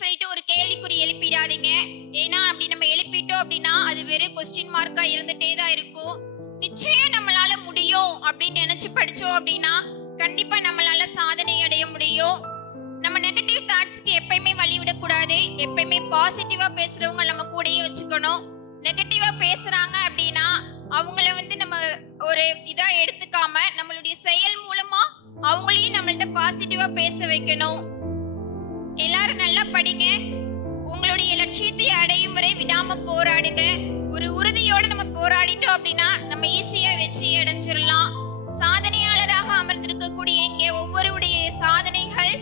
சொல்லிட்டு ஒரு கேள்விக்குறி எழுப்பிடாதீங்க. ஏன்னா அப்படி நம்ம எழுப்பிட்டோம் அப்படின்னா அது வெறும் கொஸ்டின் மார்க்கா இருந்துட்டே தான் இருக்கும். நிச்சயம் நம்மளால முடியும் அப்படின்னு நினைச்சு படிச்சோம் அப்படின்னா கண்டிப்பா நம்மளால சாதனை அடைய முடியும். நம்ம நெகட்டிவ் தாட்ஸ்க்கு எப்பயுமே வழி விடக்கூடாது. எப்பயுமே பாசிட்டிவா பேசுறவங்க நம்ம கூடயே வச்சுக்கணும். நெகட்டிவா பேசுறாங்க அப்படின்னா அவங்கள நம்ம ஒரு இதா எடுத்துக்காம நம்மளுடைய செயல் மூலமா அவங்களையும் நம்மள்ட்ட பாசிட்டிவா பேச வைக்கணும். எல்லாரும் நல்லா படிங்க. உங்களுடைய லட்சியத்தை அடையும் வரை விடாம போராடுங்க. ஒரு உறுதியோட நம்ம போராடிட்டோம் அப்படின்னா நம்ம ஈஸியா வெற்றி அடைஞ்சிடலாம். சாதனையாளராக அமர்ந்திருக்கக்கூடிய இங்கே ஒவ்வொருடைய சாதனைகள்